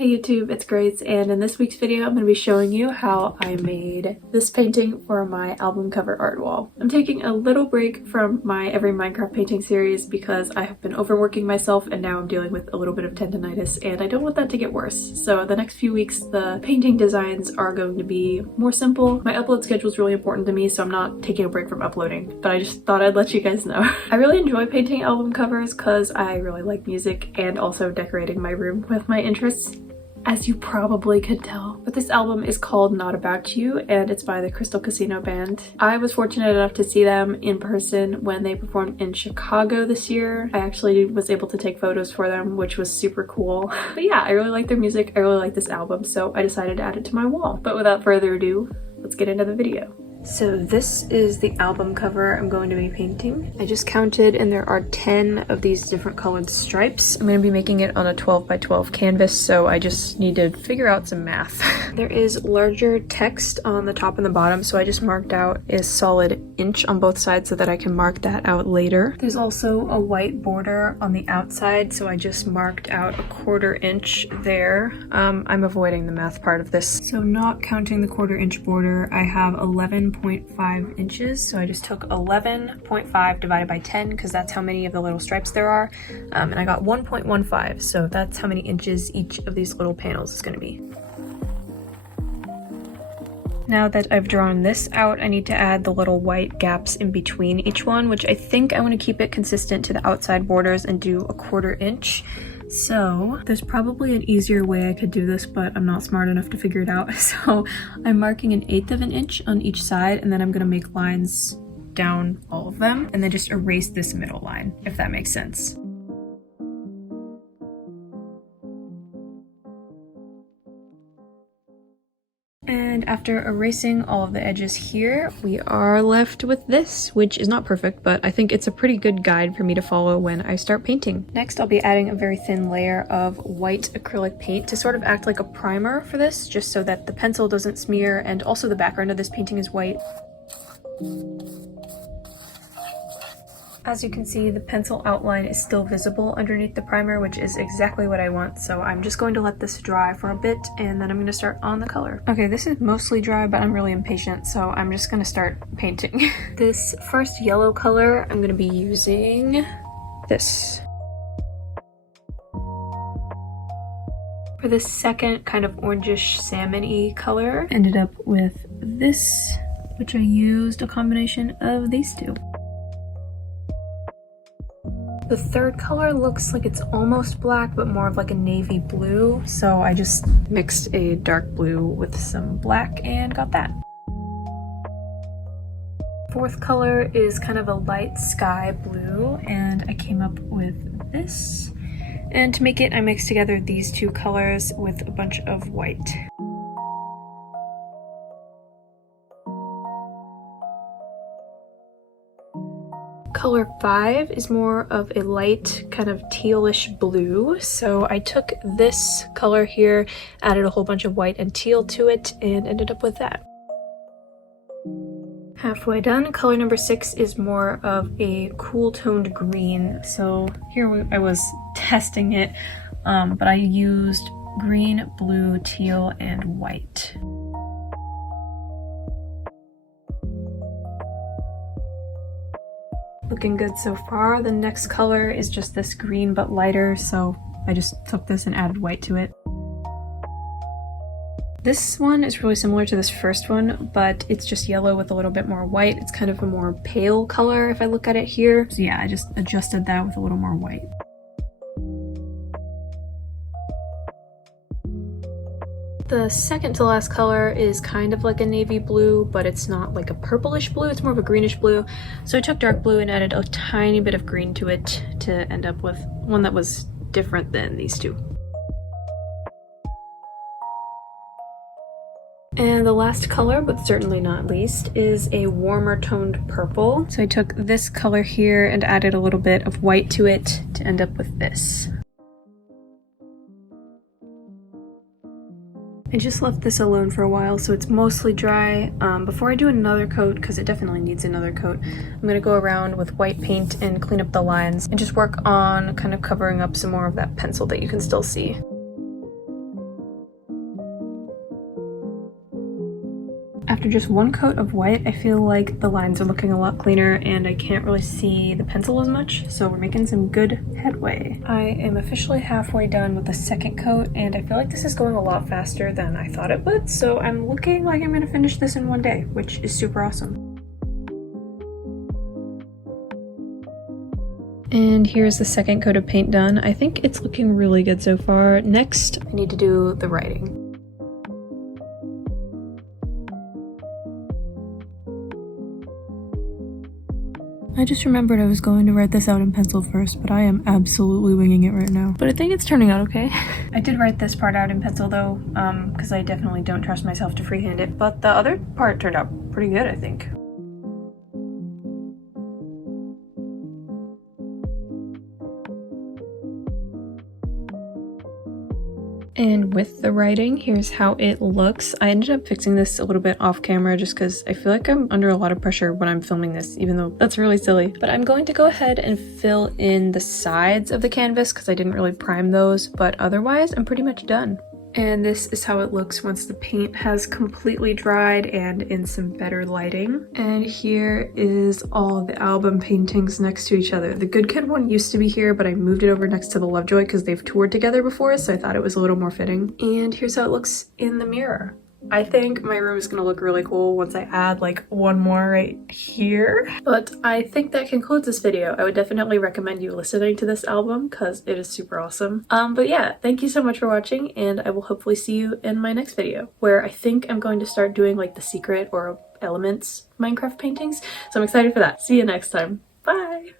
Hey YouTube, it's Grace, and in this week's video I'm going to be showing you how I made this painting for my album cover art wall. I'm taking a little break from my Every Minecraft painting series because I have been overworking myself and now I'm dealing with a little bit of tendonitis and I don't want that to get worse. So the next few weeks the painting designs are going to be more simple. My upload schedule is really important to me, so I'm not taking a break from uploading, but I just thought I'd let you guys know. I really enjoy painting album covers because I really like music and also decorating my room with my interests, as you probably could tell. But this album is called Not About You and it's by the Crystal Casino Band. I was fortunate enough to see them in person when they performed in Chicago this year. I actually was able to take photos for them, which was super cool. But yeah, I really like their music, I really like this album, so I decided to add it to my wall. But without further ado, let's get into the video. So this is the album cover I'm going to be painting. I just counted and there are 10 of these different colored stripes. I'm going to be making it on a 12 by 12 canvas, so I just need to figure out some math. There is larger text on the top and the bottom, so I just marked out a solid inch on both sides so that I can mark that out later. There's also a white border on the outside, so I just marked out a 1/4 inch there. I'm avoiding the math part of this. So not counting the 1/4 inch border, I have 11.5 inches, so I just took 11.5 divided by 10 because that's how many of the little stripes there are, and I got 1.15, so that's how many inches each of these little panels is going to be. Now that I've drawn this out, I need to add the little white gaps in between each one, which I think I want to keep it consistent to the outside borders and do a 1/4 inch. So there's probably an easier way I could do this, but I'm not smart enough to figure it out. So I'm marking 1/8 of an inch on each side, and then I'm gonna make lines down all of them and then just erase this middle line, if that makes sense. And after erasing all of the edges here, we are left with this, which is not perfect, but I think it's a pretty good guide for me to follow when I start painting. Next, I'll be adding a very thin layer of white acrylic paint to sort of act like a primer for this, just so that the pencil doesn't smear, and also the background of this painting is white. As you can see, the pencil outline is still visible underneath the primer, which is exactly what I want, so I'm just going to let this dry for a bit and then I'm going to start on the color. Okay, this is mostly dry, but I'm really impatient, so I'm just going to start painting. This first yellow color, I'm going to be using this. For this second kind of orangish salmon-y color, ended up with this, which I used a combination of these two. The third color looks like it's almost black, but more of like a navy blue, so I just mixed a dark blue with some black and got that. Fourth color is kind of a light sky blue, and I came up with this. And to make it, I mixed together these two colors with a bunch of white. Color 5 is more of a light kind of tealish blue, so I took this color here, added a whole bunch of white and teal to it, and ended up with that. Halfway done. Color number 6 is more of a cool toned green, so here I was testing it, but I used green, blue, teal, and white. Looking good so far. The next color is just this green but lighter, so I just took this and added white to it. This one is really similar to this first one, but it's just yellow with a little bit more white. It's kind of a more pale color if I look at it here. So yeah, I just adjusted that with a little more white. The second to last color is kind of like a navy blue, but it's not like a purplish blue, it's more of a greenish blue. So I took dark blue and added a tiny bit of green to it to end up with one that was different than these two. And the last color, but certainly not least, is a warmer toned purple. So I took this color here and added a little bit of white to it to end up with this. I just left this alone for a while, so it's mostly dry. Before I do another coat, because it definitely needs another coat, I'm going to go around with white paint and clean up the lines and just work on kind of covering up some more of that pencil that you can still see. After just one coat of white, I feel like the lines are looking a lot cleaner and I can't really see the pencil as much, so we're making some good headway. I am officially halfway done with the second coat and I feel like this is going a lot faster than I thought it would, so I'm looking like I'm gonna finish this in one day, which is super awesome. And here's the second coat of paint done. I think it's looking really good so far. Next, I need to do the writing. I just remembered I was going to write this out in pencil first, but I am absolutely winging it right now. But I think it's turning out okay. I did write this part out in pencil though, because I definitely don't trust myself to freehand it, but the other part turned out pretty good, I think. And with the writing, here's how it looks. I ended up fixing this a little bit off camera just because I feel like I'm under a lot of pressure when I'm filming this, even though that's really silly. But I'm going to go ahead and fill in the sides of the canvas because I didn't really prime those, but otherwise I'm pretty much done. And this is how it looks once the paint has completely dried and in some better lighting. And here is all the album paintings next to each other. The Good Kid one used to be here, but I moved it over next to the Lovejoy because they've toured together before, so I thought it was a little more fitting. And here's how it looks in the mirror. I think my room is gonna look really cool once I add like one more right here. But I think that concludes this video. I would definitely recommend you listening to this album because it is super awesome. But yeah, thank you so much for watching and I will hopefully see you in my next video where I think I'm going to start doing like the secret or elements Minecraft paintings. So I'm excited for that. See you next time. Bye!